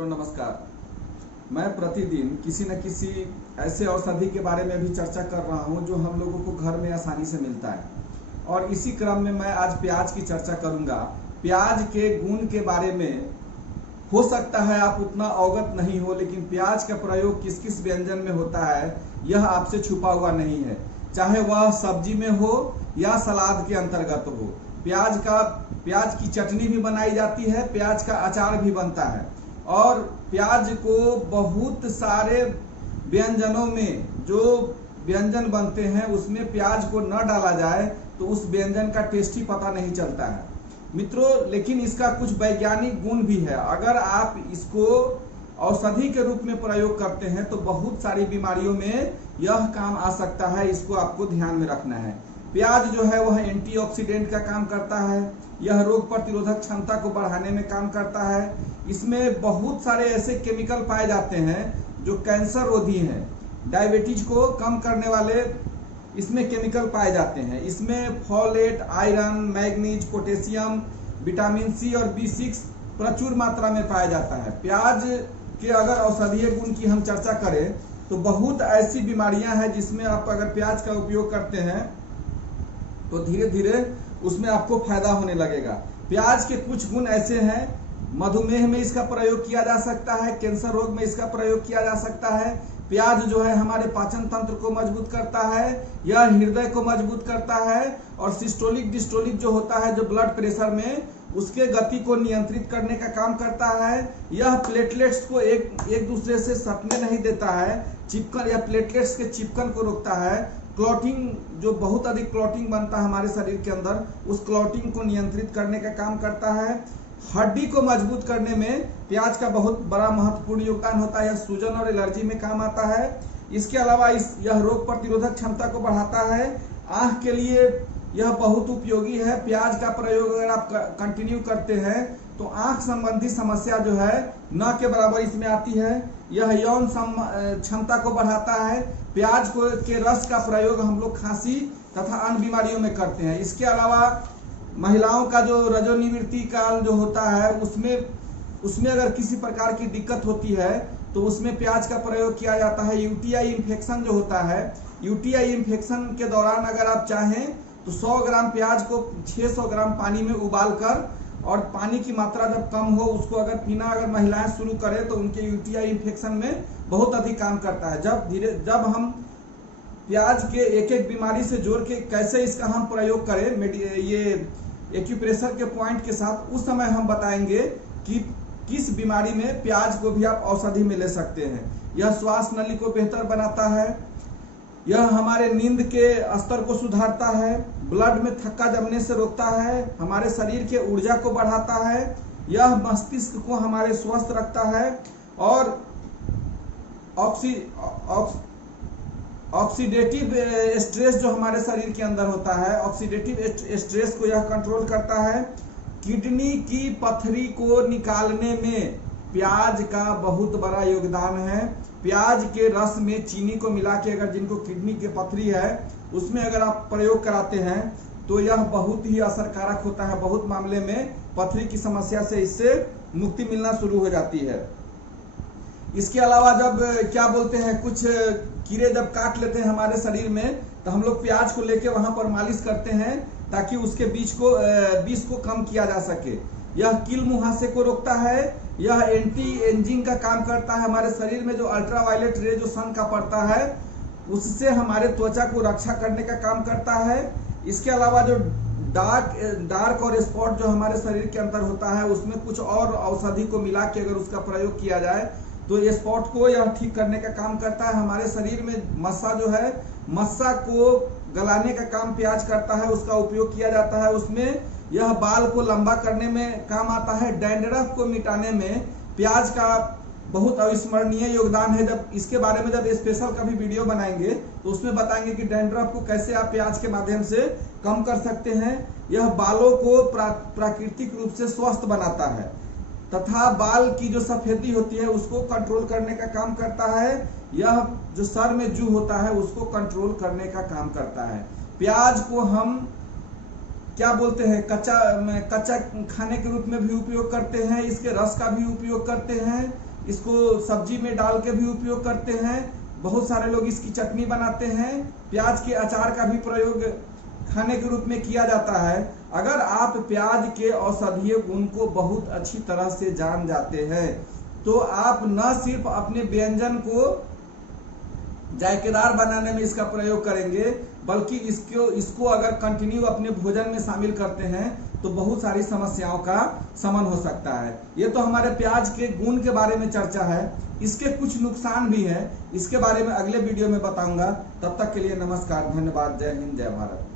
मित्रों नमस्कार। मैं प्रतिदिन किसी न किसी ऐसे औषधि के बारे में भी चर्चा कर रहा हूं जो हम लोगों को घर में आसानी से मिलता है, और इसी क्रम में मैं आज प्याज की चर्चा करूंगा। प्याज के गुण के बारे में हो सकता है आप उतना अवगत नहीं हो, लेकिन प्याज का प्रयोग किस किस व्यंजन में होता है यह आपसे छुपा हुआ नहीं है, चाहे वह सब्जी में हो या सलाद के अंतर्गत हो। प्याज की चटनी भी बनाई जाती है, प्याज का अचार भी बनता है, और प्याज को बहुत सारे व्यंजनों में जो व्यंजन बनते हैं उसमें प्याज को न डाला जाए तो उस व्यंजन का टेस्ट ही पता नहीं चलता है मित्रों। लेकिन इसका कुछ वैज्ञानिक गुण भी है। अगर आप इसको औषधि के रूप में प्रयोग करते हैं तो बहुत सारी बीमारियों में यह काम आ सकता है, इसको आपको ध्यान में रखना है। प्याज जो है वह एंटीऑक्सीडेंट का काम करता है, यह रोग प्रतिरोधक क्षमता को बढ़ाने में काम करता है। इसमें बहुत सारे ऐसे केमिकल पाए जाते हैं जो कैंसर रोधी हैं, डायबिटीज को कम करने वाले इसमें केमिकल पाए जाते हैं। इसमें folate, iron, manganese, potassium, vitamin C और B6 प्रचुर मात्रा में पाया जाता है। प्याज के अगर औषधीय गुण की हम चर्चा करें तो बहुत ऐसी बीमारियां हैं जिसमें आप अगर प्याज का उपयोग करते हैं तो धीरे धीरे उसमें आपको फायदा होने लगेगा। प्याज के कुछ गुण ऐसे हैं, मधुमेह में इसका प्रयोग किया जा सकता है, कैंसर रोग में इसका प्रयोग किया जा सकता है। प्याज जो है हमारे पाचन तंत्र को मजबूत करता है, यह हृदय को मजबूत करता है, और सिस्टोलिक डिस्टोलिक जो होता है जो ब्लड प्रेशर में उसके गति को नियंत्रित करने का काम करता है। यह प्लेटलेट्स को एक दूसरे से सटने नहीं देता है, चिपकन या प्लेटलेट्स के चिपकन को रोकता है। क्लॉटिंग, जो बहुत अधिक क्लॉटिंग बनता है हमारे शरीर के अंदर, उस क्लॉटिंग को नियंत्रित करने का काम करता है। हड्डी को मजबूत करने में प्याज का बहुत बड़ा महत्वपूर्ण योगदान होता है, यह सूजन और एलर्जी में काम आता है। इसके अलावा यह रोग प्रतिरोधक क्षमता को बढ़ाता है। आंख के लिए यह बहुत उपयोगी है। प्याज का प्रयोग अगर आप कंटिन्यू करते हैं तो आंख संबंधी समस्या जो है न के बराबर इसमें आती है। यह यौन क्षमता को बढ़ाता है। प्याज के रस का प्रयोग हम लोग खांसी तथा अन्य बीमारियों में करते हैं। इसके अलावा महिलाओं का जो रजोनिवृत्ति काल जो होता है उसमें अगर किसी प्रकार की दिक्कत होती है तो उसमें प्याज का प्रयोग किया जाता है। यूटीआई इन्फेक्शन जो होता है, यूटीआई इन्फेक्शन के दौरान अगर आप चाहें तो 100 ग्राम प्याज को 600 ग्राम पानी में उबाल कर, और पानी की मात्रा जब कम हो उसको अगर पीना अगर महिलाएं शुरू करें तो उनके यूटीआई इन्फेक्शन में बहुत अधिक काम करता है। जब हम प्याज के एक एक बीमारी से जोड़ के कैसे इसका हम प्रयोग करें ये एक्यूप्रेशर के पॉइंट के साथ, उस समय हम बताएंगे कि किस बीमारी में प्याज को भी आप औषधि में ले सकते हैं। यह श्वास नली को बेहतर बनाता है, यह हमारे नींद के स्तर को सुधारता है, ब्लड में थक्का जमने से रोकता है, हमारे शरीर के ऊर्जा को बढ़ाता है, यह मस्तिष्क को हमारे स्वस्थ रखता है, और ऑक्सीडेटिव स्ट्रेस जो हमारे शरीर के अंदर होता है, ऑक्सीडेटिव स्ट्रेस को यह कंट्रोल करता है। किडनी की पथरी को निकालने में प्याज का बहुत बड़ा योगदान है। प्याज के रस में चीनी को मिला के अगर जिनको किडनी की पथरी है उसमें अगर आप प्रयोग कराते हैं तो यह बहुत ही असरकारक होता है। बहुत मामले में पथरी की समस्या से इससे मुक्ति मिलना शुरू हो जाती है। इसके अलावा जब क्या बोलते हैं, कुछ कीड़े जब काट लेते हैं हमारे शरीर में तो हम लोग प्याज को लेके वहां पर मालिश करते हैं ताकि उसके विष को कम किया जा सके। यह कील मुहासे को रोकता है, यह एंटी एजिंग का काम करता है। हमारे शरीर में जो अल्ट्रावायलेट रे जो सन का पड़ता है उससे हमारे त्वचा को रक्षा करने का काम करता है। इसके अलावा जो डार्क और स्पॉट जो हमारे शरीर के अंदर होता है उसमें कुछ और औषधि को मिला के अगर उसका प्रयोग किया जाए तो ये स्पॉट को यह ठीक करने का काम करता है। हमारे शरीर में मस्सा जो है, मस्सा को गलाने का काम प्याज करता है, उसका उपयोग किया जाता है। उसमें यह बाल को लंबा करने में काम आता है। डैंड्रफ को मिटाने में प्याज का बहुत अविस्मरणीय योगदान है। जब इसके बारे में जब स्पेशल कभी वीडियो बनाएंगे तो उसमें बताएंगे कि डैंड्रफ को कैसे आप प्याज के माध्यम से कम कर सकते हैं। यह बालों को प्राकृतिक रूप से स्वस्थ बनाता है तथा बाल की जो सफेदी होती है उसको कंट्रोल करने का काम करता है। यह जो सर में जू होता है उसको कंट्रोल करने का काम करता है। प्याज को हम क्या बोलते हैं, कच्चा खाने के रूप में भी उपयोग करते हैं, इसके रस का भी उपयोग करते हैं। इसको सब्जी में डाल के भी उपयोग करते हैं। बहुत सारे लोग इसकी चटनी बनाते हैं। प्याज के अचार का भी प्रयोग खाने के रूप में किया जाता है। अगर आप प्याज के औषधीय गुण को बहुत अच्छी तरह से जान जाते हैं तो आप न सिर्फ अपने व्यंजन को जायकेदार बनाने में इसका प्रयोग करेंगे, बल्कि इसको अगर कंटिन्यू अपने भोजन में शामिल करते हैं तो बहुत सारी समस्याओं का शमन हो सकता है। ये तो हमारे प्याज के गुण के बारे में चर्चा है। इसके कुछ नुकसान भी है, इसके बारे में अगले वीडियो में बताऊंगा। तब तक के लिए नमस्कार, धन्यवाद, जय हिंद, जय भारत।